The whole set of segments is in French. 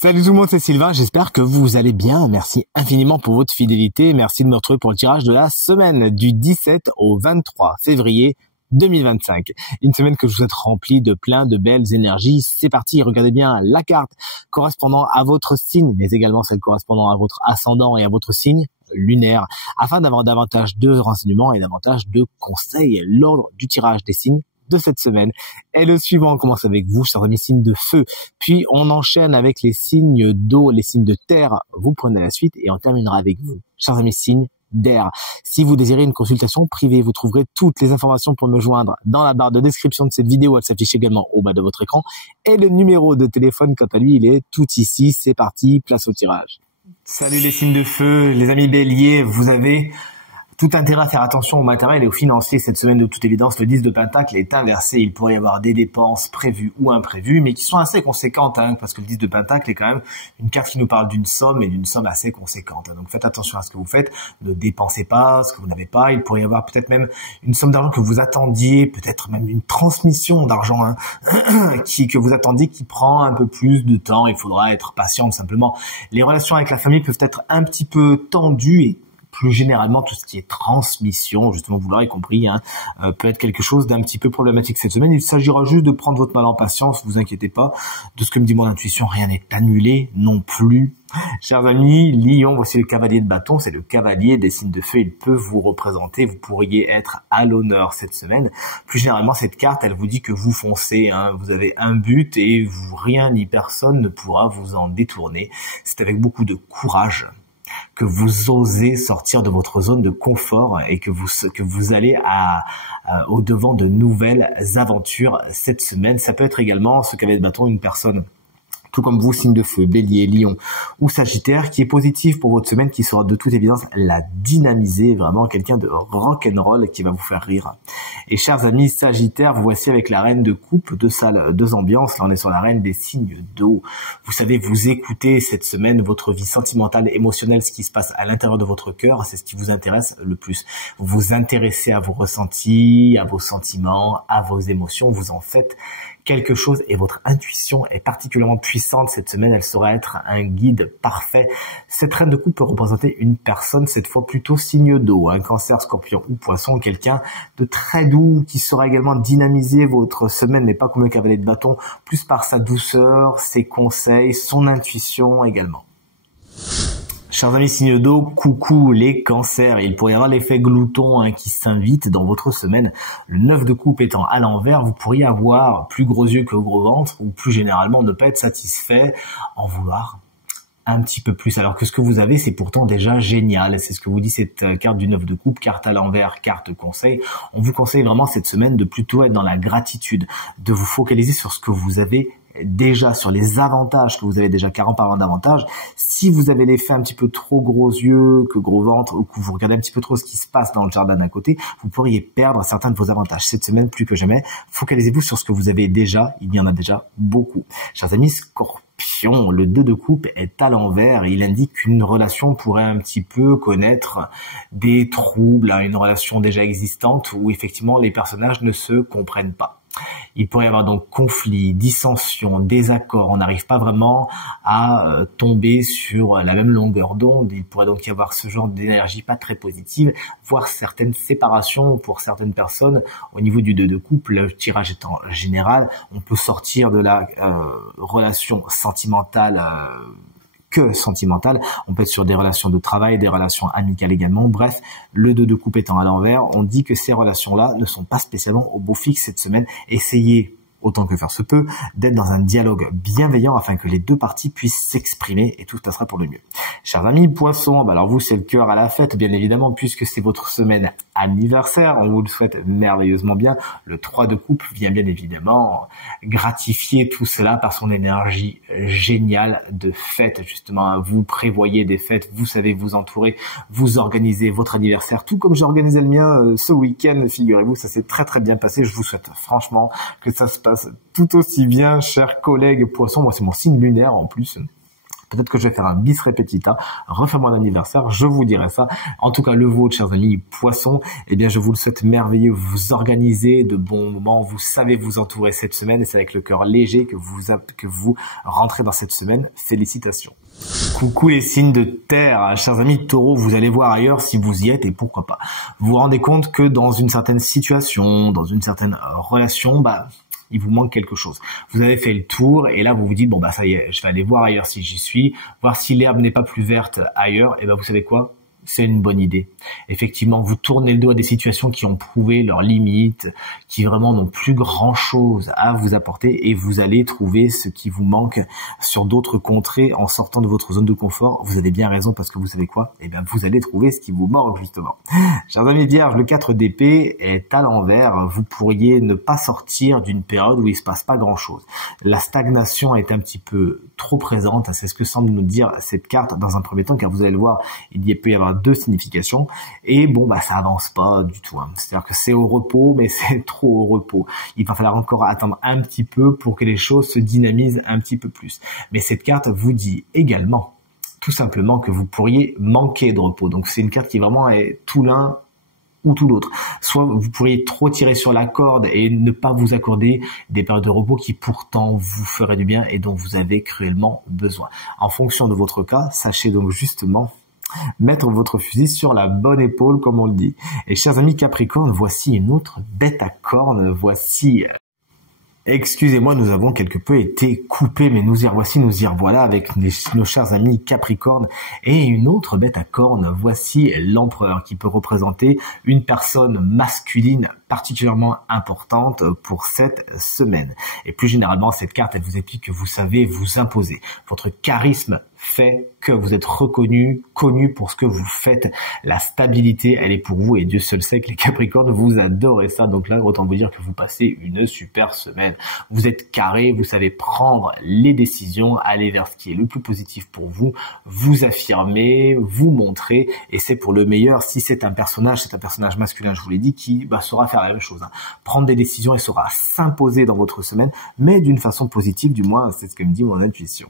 Salut tout le monde, c'est Sylvain, j'espère que vous allez bien. Merci infiniment pour votre fidélité. Merci de me retrouver pour le tirage de la semaine du 17 au 23 février 2025. Une semaine que je vous souhaite remplie de plein de belles énergies. C'est parti, regardez bien la carte correspondant à votre signe, mais également celle correspondant à votre ascendant et à votre signe lunaire, afin d'avoir davantage de renseignements et davantage de conseils. L'ordre du tirage des signes de cette semaine est le suivant. On commence avec vous, chers amis signes de feu, puis on enchaîne avec les signes d'eau, les signes de terre, vous prenez la suite et on terminera avec vous, chers amis signes d'air. Si vous désirez une consultation privée, vous trouverez toutes les informations pour me joindre dans la barre de description de cette vidéo. Elle s'affiche également au bas de votre écran et le numéro de téléphone, quant à lui, il est tout ici. C'est parti, place au tirage. Salut les signes de feu, les amis béliers, vous avez tout intérêt à faire attention au matériel et au financier cette semaine. De toute évidence, le 10 de Pentacle est inversé. Il pourrait y avoir des dépenses prévues ou imprévues, mais qui sont assez conséquentes, parce que le 10 de Pentacle est quand même une carte qui nous parle d'une somme et d'une somme assez conséquente. Donc faites attention à ce que vous faites. Ne dépensez pas ce que vous n'avez pas. Il pourrait y avoir peut-être même une somme d'argent que vous attendiez, peut-être même une transmission d'argent que vous attendiez qui prend un peu plus de temps. Il faudra être patient tout simplement. Les relations avec la famille peuvent être un petit peu tendues et plus généralement, tout ce qui est transmission, justement, vous l'aurez compris, peut être quelque chose d'un petit peu problématique cette semaine. Il s'agira juste de prendre votre mal en patience, vous inquiétez pas. De ce que me dit mon intuition, rien n'est annulé non plus. Chers amis, Lion, voici le cavalier de bâton, c'est le cavalier des signes de feu, il peut vous représenter, vous pourriez être à l'honneur cette semaine. Plus généralement, cette carte, elle vous dit que vous foncez, vous avez un but et rien ni personne ne pourra vous en détourner. C'est avec beaucoup de courage que vous osez sortir de votre zone de confort et que vous allez au devant de nouvelles aventures cette semaine. Ça peut être également, ce cavalier de bâton, une personne tout comme vous, signe de feu, bélier, lion ou sagittaire, qui est positif pour votre semaine, qui sera de toute évidence la dynamiser, vraiment quelqu'un de rock'n'roll qui va vous faire rire. Et chers amis sagittaires, vous voici avec la reine de coupe, deux salles, deux ambiances, là on est sur la reine des signes d'eau. Vous savez, vous écoutez cette semaine votre vie sentimentale, émotionnelle, ce qui se passe à l'intérieur de votre cœur, c'est ce qui vous intéresse le plus. Vous vous intéressez à vos ressentis, à vos sentiments, à vos émotions, vous en faites quelque chose et votre intuition est particulièrement puissante cette semaine, elle saura être un guide parfait. Cette reine de coupe peut représenter une personne, cette fois plutôt signe d'eau, un cancer, scorpion ou poisson, quelqu'un de très doux qui saura également dynamiser votre semaine, mais pas comme le cavalier de bâton, plus par sa douceur, ses conseils, son intuition également. Chers amis signes d'eau, coucou les cancers, il pourrait y avoir l'effet glouton qui s'invite dans votre semaine. Le 9 de coupe étant à l'envers, vous pourriez avoir plus gros yeux que gros ventre ou plus généralement ne pas être satisfait, en vouloir un petit peu plus, alors que ce que vous avez c'est pourtant déjà génial. C'est ce que vous dit cette carte du 9 de coupe, carte à l'envers, carte conseil. On vous conseille vraiment cette semaine de plutôt être dans la gratitude, de vous focaliser sur ce que vous avez déjà, sur les avantages que vous avez déjà, car en parlant d'avantages, si vous avez l'effet un petit peu trop gros yeux que gros ventre ou que vous regardez un petit peu trop ce qui se passe dans le jardin d'à côté, vous pourriez perdre certains de vos avantages. Cette semaine, plus que jamais, focalisez-vous sur ce que vous avez déjà, il y en a déjà beaucoup. Chers amis Scorpion, le 2 de coupe est à l'envers, il indique qu'une relation pourrait un petit peu connaître des troubles, une relation déjà existante où effectivement les personnages ne se comprennent pas. Il pourrait y avoir donc conflit, dissension, désaccord. On n'arrive pas vraiment à tomber sur la même longueur d'onde. Il pourrait donc y avoir ce genre d'énergie pas très positive, voire certaines séparations pour certaines personnes. Au niveau du 2 de coupe, le tirage étant général, on peut sortir de la relation sentimentale on peut être sur des relations de travail, des relations amicales également. Bref, le 2 de coupe étant à l'envers, on dit que ces relations-là ne sont pas spécialement au beau fixe cette semaine. Essayez, autant que faire se peut, d'être dans un dialogue bienveillant afin que les deux parties puissent s'exprimer et tout se passera pour le mieux. Chers amis poissons, alors vous c'est le cœur à la fête bien évidemment puisque c'est votre semaine anniversaire, on vous le souhaite merveilleusement bien. Le 3 de coupe vient bien évidemment gratifier tout cela par son énergie géniale de fête justement. Vous prévoyez des fêtes, vous savez vous entourer, vous organisez votre anniversaire tout comme j'ai organisé le mien ce week-end, figurez-vous, ça s'est très très bien passé. Je vous souhaite franchement que ça se passe tout aussi bien, chers collègues poissons. Moi c'est mon signe lunaire en plus. Peut-être que je vais faire un bis repetita, refaire mon anniversaire, je vous dirai ça. En tout cas, le vôtre, chers amis poissons, eh bien, je vous le souhaite merveilleux. Vous vous organisez de bons moments, vous savez vous entourer cette semaine et c'est avec le cœur léger que vous rentrez dans cette semaine. Félicitations. Coucou les signes de terre, chers amis taureaux, vous allez voir ailleurs si vous y êtes et pourquoi pas. Vous vous rendez compte que dans une certaine situation, dans une certaine relation, il vous manque quelque chose. Vous avez fait le tour et là vous vous dites bon ça y est, je vais aller voir ailleurs si j'y suis, voir si l'herbe n'est pas plus verte ailleurs. Et vous savez quoi? C'est une bonne idée. Effectivement, vous tournez le dos à des situations qui ont prouvé leurs limites, qui vraiment n'ont plus grand-chose à vous apporter et vous allez trouver ce qui vous manque sur d'autres contrées en sortant de votre zone de confort. Vous avez bien raison parce que vous savez quoi? Vous allez trouver ce qui vous manque justement. Chers amis vierges, le 4 d'épée est à l'envers. Vous pourriez ne pas sortir d'une période où il se passe pas grand-chose. La stagnation est un petit peu trop présente. C'est ce que semble nous dire cette carte dans un premier temps, car vous allez le voir, il peut y avoir deux significations et ça avance pas du tout. C'est-à-dire que c'est au repos, mais c'est trop au repos. Il va falloir encore attendre un petit peu pour que les choses se dynamisent un petit peu plus. Mais cette carte vous dit également tout simplement que vous pourriez manquer de repos. Donc c'est une carte qui vraiment est tout l'un ou tout l'autre. Soit vous pourriez trop tirer sur la corde et ne pas vous accorder des périodes de repos qui pourtant vous feraient du bien et dont vous avez cruellement besoin. En fonction de votre cas, sachez donc justement mettre votre fusil sur la bonne épaule, comme on le dit. Et chers amis Capricorne, voici une autre bête à cornes. Voici... Excusez-moi, nous avons quelque peu été coupés, mais nous y revoilà avec nos chers amis Capricorne. Et une autre bête à cornes, voici l'empereur, qui peut représenter une personne masculine particulièrement importante pour cette semaine. Et plus généralement, cette carte, elle vous explique que vous savez vous imposer. Votre charisme fait que vous êtes connu pour ce que vous faites. La stabilité, elle est pour vous et Dieu seul sait que les Capricornes, vous adorez ça. Donc là, autant vous dire que vous passez une super semaine. Vous êtes carré, vous savez prendre les décisions, aller vers ce qui est le plus positif pour vous, vous affirmer, vous montrer et c'est pour le meilleur. Si c'est un personnage masculin, je vous l'ai dit, qui saura faire la même chose. Prendre des décisions et saura s'imposer dans votre semaine, mais d'une façon positive, du moins, c'est ce que me dit mon intuition.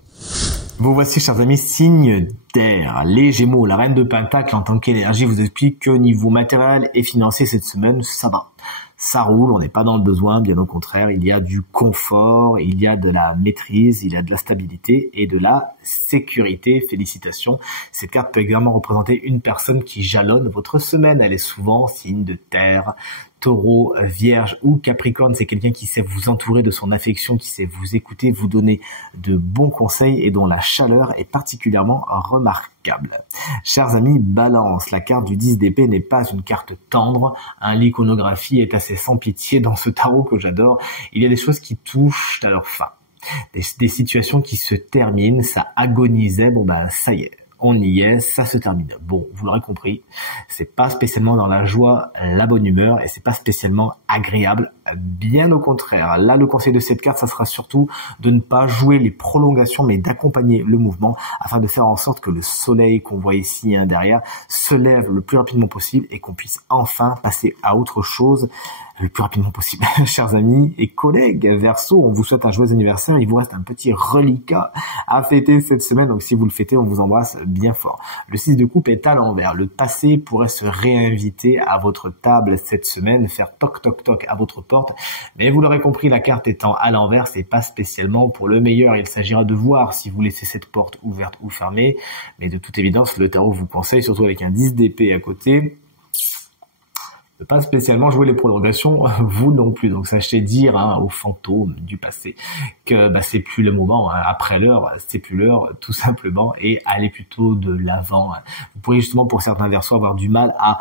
Vous voici, chers amis, signe d'air. Les Gémeaux, la reine de Pentacle en tant qu'énergie vous explique que niveau matériel et financier cette semaine, ça va. Ça roule, on n'est pas dans le besoin, bien au contraire, il y a du confort, il y a de la maîtrise, il y a de la stabilité et de la sécurité. Félicitations. Cette carte peut également représenter une personne qui jalonne votre semaine. Elle est souvent signe de terre. Taureau, Vierge ou Capricorne, c'est quelqu'un qui sait vous entourer de son affection, qui sait vous écouter, vous donner de bons conseils et dont la chaleur est particulièrement remarquable. Chers amis, Balance, la carte du 10 d'épée n'est pas une carte tendre. L'iconographie est assez sans pitié dans ce tarot que j'adore. Il y a des choses qui touchent à leur fin. Des situations qui se terminent, ça agonisait, ça y est. On y est, ça se termine. Bon, vous l'aurez compris, c'est pas spécialement dans la joie, la bonne humeur, et c'est pas spécialement agréable, bien au contraire. Là, le conseil de cette carte, ça sera surtout de ne pas jouer les prolongations, mais d'accompagner le mouvement, afin de faire en sorte que le soleil qu'on voit ici derrière se lève le plus rapidement possible, et qu'on puisse enfin passer à autre chose le plus rapidement possible. Chers amis et collègues Verseau, on vous souhaite un joyeux anniversaire. Il vous reste un petit reliquat à fêter cette semaine. Donc si vous le fêtez, on vous embrasse bien fort. Le 6 de coupe est à l'envers. Le passé pourrait se réinviter à votre table cette semaine, faire toc toc toc à votre porte. Mais vous l'aurez compris, la carte étant à l'envers, c'est pas spécialement pour le meilleur. Il s'agira de voir si vous laissez cette porte ouverte ou fermée. Mais de toute évidence, le tarot vous conseille, surtout avec un 10 d'épée à côté, ne pas spécialement jouer les prolongations, vous non plus. Donc sachez dire aux fantômes du passé que c'est plus le moment, après l'heure, c'est plus l'heure tout simplement, et allez plutôt de l'avant. Vous pourriez justement pour certains Verseaux avoir du mal à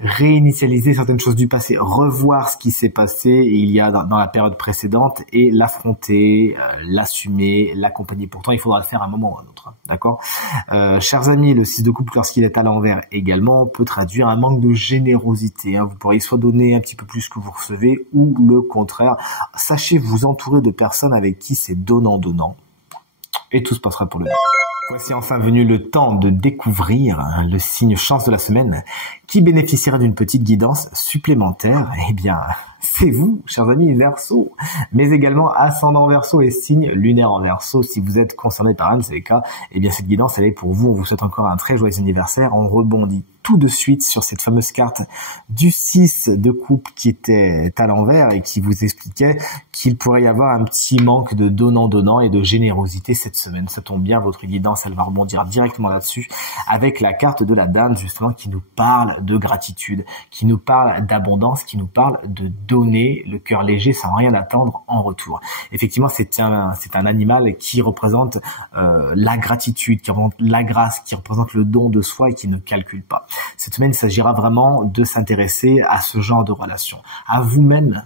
réinitialiser certaines choses du passé, revoir ce qui s'est passé il y a dans la période précédente et l'affronter, l'assumer, l'accompagner. Pourtant, il faudra le faire à un moment ou à un autre, d'accord ? Chers amis, le 6 de coupe, lorsqu'il est à l'envers également, peut traduire un manque de générosité. Vous pourriez soit donner un petit peu plus que vous recevez ou le contraire. Sachez vous entourer de personnes avec qui c'est donnant-donnant et tout se passera pour le mieux. Voici enfin venu le temps de découvrir le signe chance de la semaine qui bénéficiera d'une petite guidance supplémentaire. Eh bien, c'est vous, chers amis Verseau, mais également ascendant Verseau et signe lunaire en Verseau. Si vous êtes concerné par un de ces cas, eh bien cette guidance elle est pour vous. On vous souhaite encore un très joyeux anniversaire. On rebondit tout de suite sur cette fameuse carte du 6 de coupe qui était à l'envers et qui vous expliquait qu'il pourrait y avoir un petit manque de donnant-donnant et de générosité cette semaine. Ça tombe bien, votre guidance, elle va rebondir directement là-dessus avec la carte de la dinde, justement, qui nous parle de gratitude, qui nous parle d'abondance, qui nous parle de donner le cœur léger sans rien attendre en retour. Effectivement, c'est un animal qui représente la gratitude, qui représente la grâce, qui représente le don de soi et qui ne calcule pas. Cette semaine, il s'agira vraiment de s'intéresser à ce genre de relation, à vous-même,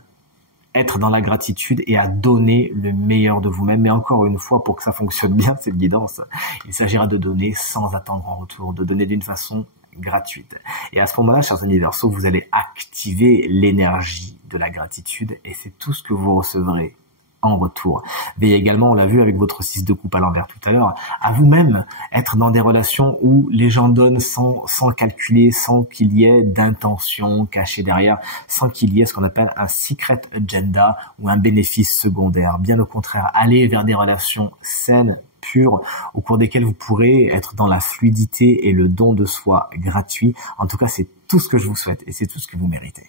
être dans la gratitude et à donner le meilleur de vous-même. Mais encore une fois, pour que ça fonctionne bien, cette guidance, il s'agira de donner sans attendre en retour, de donner d'une façon gratuite. Et à ce moment-là, chers amis Verseaux, vous allez activer l'énergie de la gratitude et c'est tout ce que vous recevrez en retour. Veillez également, on l'a vu avec votre 6 de coupe à l'envers tout à l'heure, à vous-même être dans des relations où les gens donnent sans calculer, sans qu'il y ait d'intention cachée derrière, sans qu'il y ait ce qu'on appelle un secret agenda ou un bénéfice secondaire. Bien au contraire, allez vers des relations saines, pures, au cours desquelles vous pourrez être dans la fluidité et le don de soi gratuit. En tout cas, c'est tout ce que je vous souhaite et c'est tout ce que vous méritez.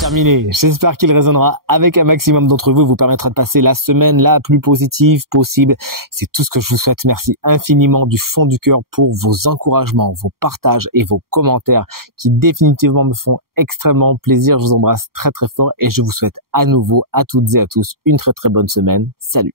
Terminé. J'espère qu'il résonnera avec un maximum d'entre vous, vous permettra de passer la semaine la plus positive possible. C'est tout ce que je vous souhaite. Merci infiniment du fond du cœur pour vos encouragements, vos partages et vos commentaires qui définitivement me font extrêmement plaisir. Je vous embrasse très très fort et je vous souhaite à nouveau à toutes et à tous une très très bonne semaine. Salut.